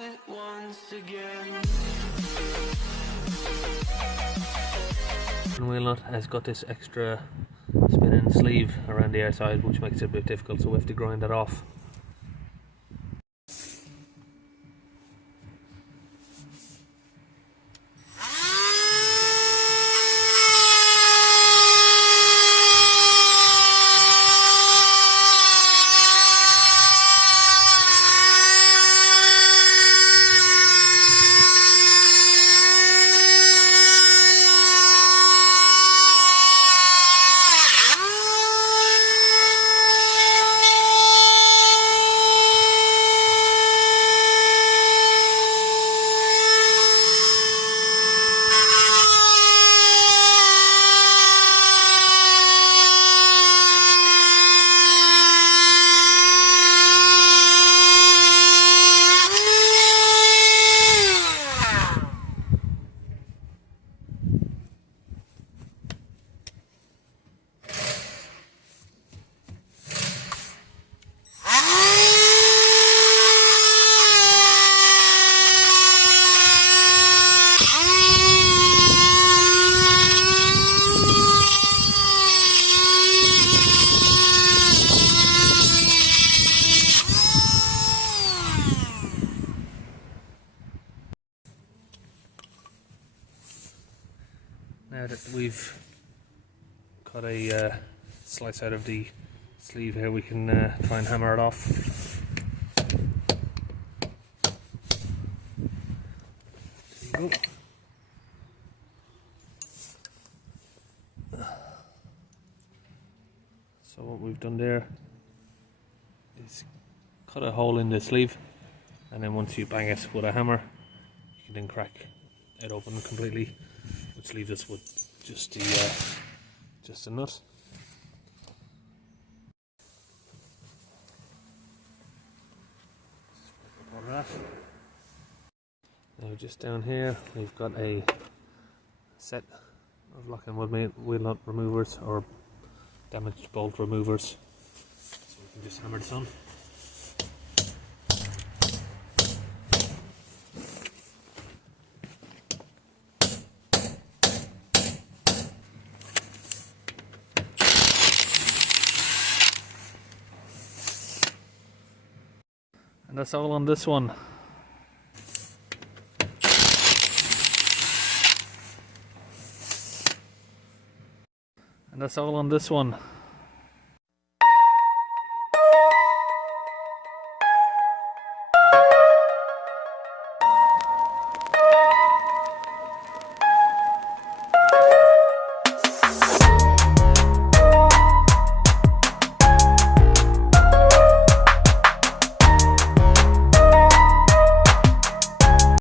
The wheel nut has got this extra spinning sleeve around the outside, which makes it a bit difficult, so we have to grind that off. Now that we've got a slice out of the sleeve here, we can try and hammer it off. There you go. So what we've done there is cut a hole in the sleeve, and then once you bang it with a hammer, you can then crack it open completely, which leaves us with just the nut. Now just down here we've got a set of lock and wheel nut removers, or damaged bolt removers, so we can just hammer this on. And that's all on this one. And that's all on this one.